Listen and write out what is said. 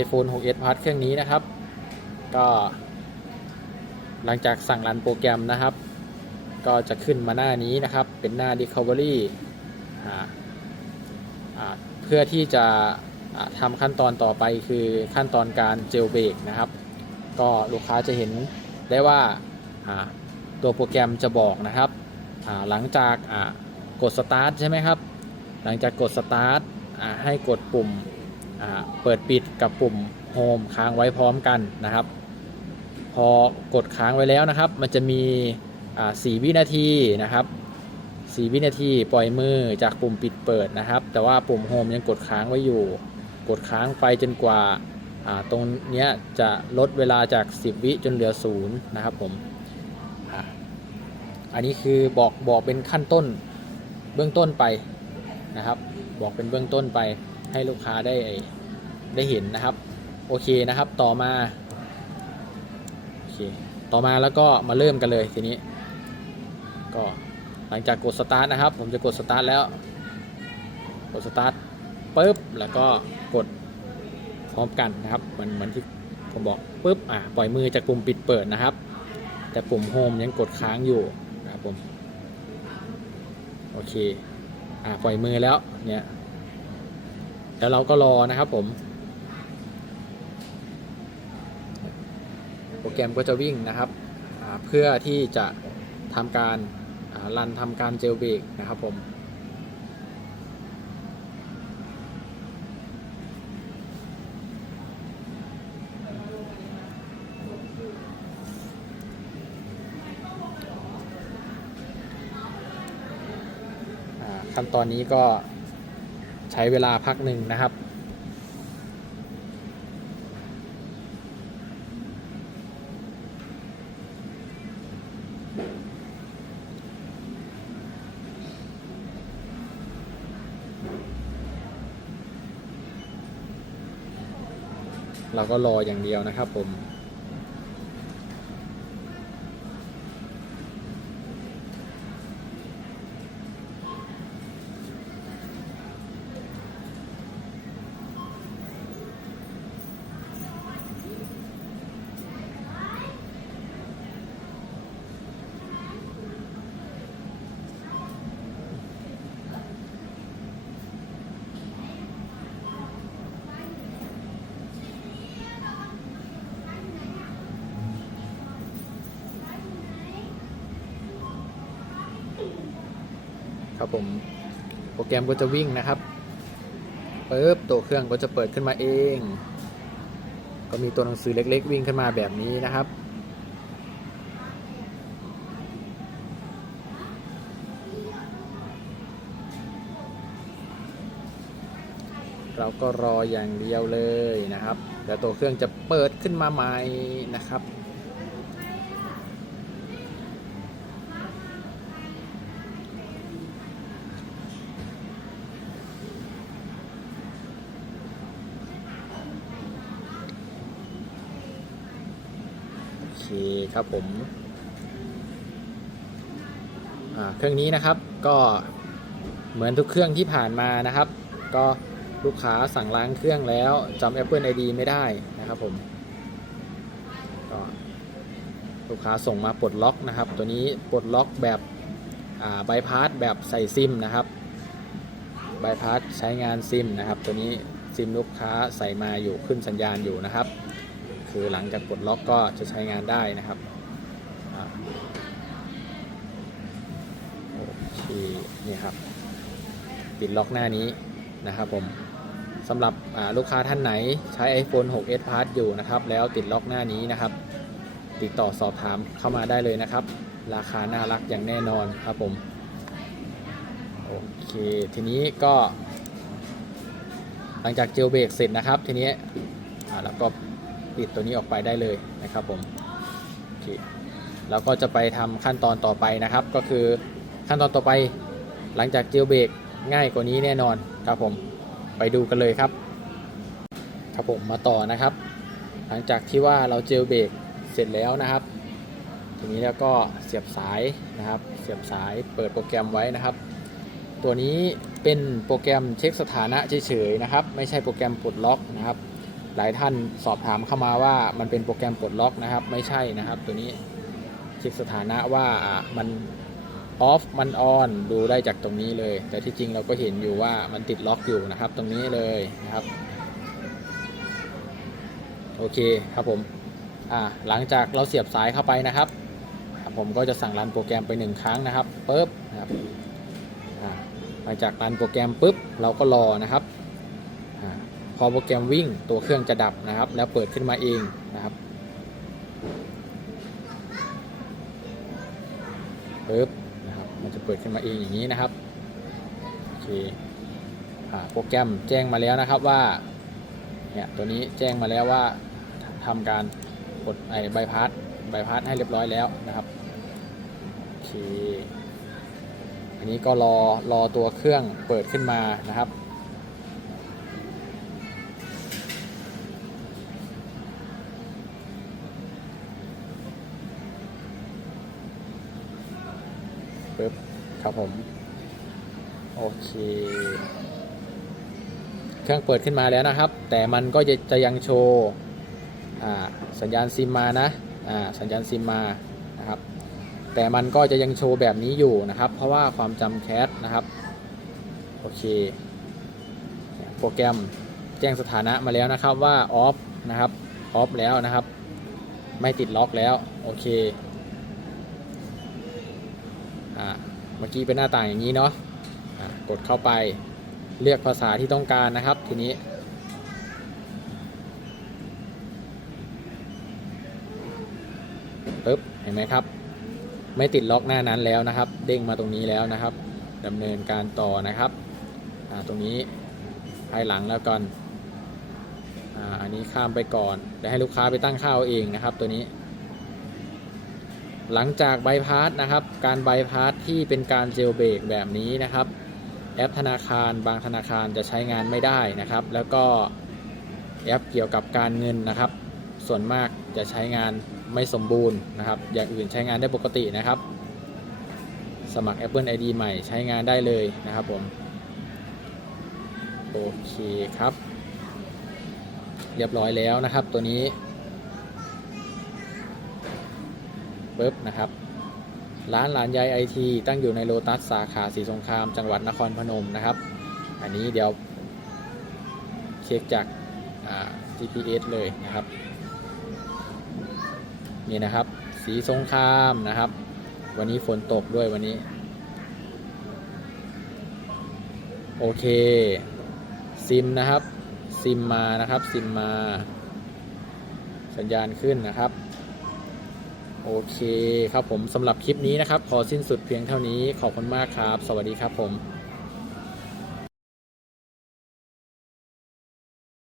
iPhone 6s Plus เครื่องนี้นะครับ ก็หลังจากสั่งรันโปรแกรมนะครับ ก็จะขึ้นมาหน้านี้นะครับ เป็นหน้า Recovery อ่าอ่าเพื่อที่จะทำขั้นตอนต่อไปคือขั้นตอนการเจลเบรกนะครับ ก็ลูกค้าจะเห็นได้ว่าตัวโปรแกรมจะบอกนะครับ หลังจากกด Start ใช่ไหมครับ หลังจากกด Start อ่าให้กดปุ่ม เปิดปิดกับปุ่ม Home ค้างไว้พร้อมกันนะครับ พอกดค้างไว้แล้วนะครับ มันจะมีอ่า4วินาทีนะครับ4วินาทีปล่อยมือจากปุ่มปิดเปิดนะครับ แต่ว่าปุ่ม Home ยังกดค้างไว้อยู่ กดค้างไปจนกว่าตรงนี้จะลดเวลาจาก 10 วิจนเหลือศูนย์นะครับผมอันนี้คือบอกบอกเป็นขั้นต้นเบื้องต้นไปนะครับ บอกเป็นเบื้องต้นไป ให้ลูกค้าได้ได้เห็นนะครับ โอเคนะครับต่อมาโอเคต่อมาแล้วก็มาเริ่มกันเลยทีนี้ ก็หลังจากกดสตาร์ทนะครับ ผมจะกดสตาร์ทแล้ว กดสตาร์ทปุ๊บแล้วก็กดพร้อมกันนะครับเหมือนเหมือนที่ผมบอกปุ๊บอะปล่อยมือจากปุ่มปิดเปิดนะครับ แต่ปุ่มโฮมยังกดค้างอยู่นะครับผมโอเคอะปล่อยมือแล้วเนี่ย แล้วเราก็รอนะครับผม โปรแกรมก็จะวิ่งนะครับ เพื่อที่จะทำการรันทำการเจลเบรกนะครับผมขั้นตอนนี้ก็ ใช้เวลาพักหนึ่งนะครับ เราก็รออย่างเดียวนะครับผม ครับผมโปรแกรมก็จะวิ่งนะครับปึ๊บตัวเครื่องก็จะเปิดขึ้นมาเอง ก็มีตัวหนังสือเล็ก ๆ วิ่งขึ้นมาแบบนี้นะครับ เราก็รออย่างเดียวเลยนะครับเดี๋ยวตัวเครื่องจะเปิดขึ้นมาใหม่นะครับ โอ เคครับผมเครื่องนี้นะครับก็เหมือนทุกเครื่องที่ผ่านมานะครับ ก็ลูกค้าสั่งล้างเครื่องแล้วจำ Apple ID ไม่ได้นะครับผมก็ลูกค้าส่งมาปลดล็อกนะครับ ตัวนี้ปลดล็อกแบบบายพาสแบบใส่ซิมนะครับบายพาสใช้งานซิมนะครับ ตัวนี้ซิมลูกค้าใส่มาอยู่ขึ้นสัญญาณอยู่นะครับ คือหลังจากปลดล็อกก็จะใช้งานได้นะครับอโอเคนี่ครับ ปิดล็อกหน้านี้นะครับผมสำหรับลูกค้าท่านไหนใช้ iPhone 6s Plus อยู่นะครับ แล้วติดล็อกหน้านี้นะครับ ติดต่อสอบถามเข้ามาได้เลยนะครับ ราคาน่ารักอย่างแน่นอนครับผมโอเค ทีนี้ก็ หลังจากเจลเบรกเสร็จนะครับ ทีนี้แล้วก็ ปิดตัวนี้ออกไปได้เลยนะครับผมโอเคแล้วก็จะไปทำขั้นตอนต่อไปนะครับ ก็คือขั้นตอนต่อไปหลังจากเจลเบรกง่ายกว่านี้แน่นอนครับผมไปดูกันเลยครับ ครับผมมาต่อนะครับ หลังจากที่ว่าเราเจลเบรกเสร็จแล้วนะครับ ทีนี้แล้วก็เสียบสายนะครับ เสียบสายเปิดโปรแกรมไว้นะครับ ตัวนี้เป็นโปรแกรมเช็คสถานะเฉยๆนะครับ ไม่ใช่โปรแกรมปลดล็อกนะครับ หลายท่านสอบถามเข้ามาว่ามันเป็นโปรแกรมปลดล็อกนะครับ ไม่ใช่นะครับ ตัวนี้เช็คสถานะว่ามันออฟมันออนดูได้จากตรงนี้เลย แต่ที่จริงเราก็เห็นอยู่ว่ามันติดล็อกอยู่นะครับ ตรงนี้เลยนะครับ โอเคครับผมอ่าหลังจากเราเสียบสายเข้าไปนะครับ ผมก็จะสั่งรันโปรแกรมไปหนึ่งครั้งนะครับปุ๊บนะครับหลังจากรันโปรแกรมปุ๊บเราก็รอนะครับ พอโปรแกรมวิ่งตัวเครื่องจะดับนะครับ แล้วเปิดขึ้นมาเองนะครับปุ๊บนะครับมันจะเปิดขึ้นมาเองอย่างนี้นะครับโอเคอโปรแกรมแจ้งมาแล้วนะครับว่าเนี่ยตัวนี้แจ้งมาแล้วว่าทำการกดไอ้ใบพัดใบพัดให้เรียบร้อยแล้วนะครับโอเคอันนี้ก็รอรอตัวเครื่องเปิดขึ้นมานะครับ ครับผม โอเค เครื่องเปิดขึ้นมาแล้วนะครับ แต่มันก็จะจะยังโชว์สัญญาณซิมมานะสัญญาณซิมมานะครับ แต่มันก็จะยังโชว์แบบนี้อยู่นะครับ เพราะว่าความจำแคสนะครับ โอเค โปรแกรมแจ้งสถานะมาแล้วนะครับว่าออฟนะครับออฟแล้วนะครับ ไม่ติดล็อกแล้ว โอเค อ่า เมื่อกี้เป็นหน้าต่างอย่างนี้เนาะกดเข้าไปเลือกภาษาที่ต้องการนะครับ ทีนี้ ปึ๊บ เห็นไหมครับ ไม่ติดล็อกหน้านั้นแล้วนะครับ เด้งมาตรงนี้แล้วนะครับดำเนินการต่อนะครับ ตรงนี้ภายหลังแล้วก่อนออันนี้ข้ามไปก่อนเดี๋ยวให้ลูกค้าไปตั้งค่าเอาเองนะครับ ตัวนี้ หลังจากใบพาสนะครับ การใบพาสที่เป็นการเจลเบรกแบบนี้นะครับ แอปธนาคารบางธนาคารจะใช้งานไม่ได้นะครับ แล้วก็แอปเกี่ยวกับการเงินนะครับ ส่วนมากจะใช้งานไม่สมบูรณ์นะครับ อย่างอื่นใช้งานได้ปกตินะครับ สมัคร Apple ID ใหม่ใช้งานได้เลยนะครับผม โอเคครับ เรียบร้อยแล้วนะครับตัวนี้ ปึ๊บนะครับ ร้านหลานยายไอทีตั้งอยู่ในโลตัสสาขาสีสงครามจังหวัดนครพนมนะครับ อันนี้เดี๋ยวเช็คจาก GPS เลยนะครับ นี่นะครับ สีสงครามนะครับ วันนี้ฝนตกด้วยวันนี้ โอเค ซิมนะครับ ซิมมานะครับ ซิมมา สัญญาณขึ้นนะครับ โอเคครับผมสำหรับคลิปนี้นะครับขอสิ้นสุดเพียงเท่านี้ขอบคุณมากครับ สวัสดีครับผม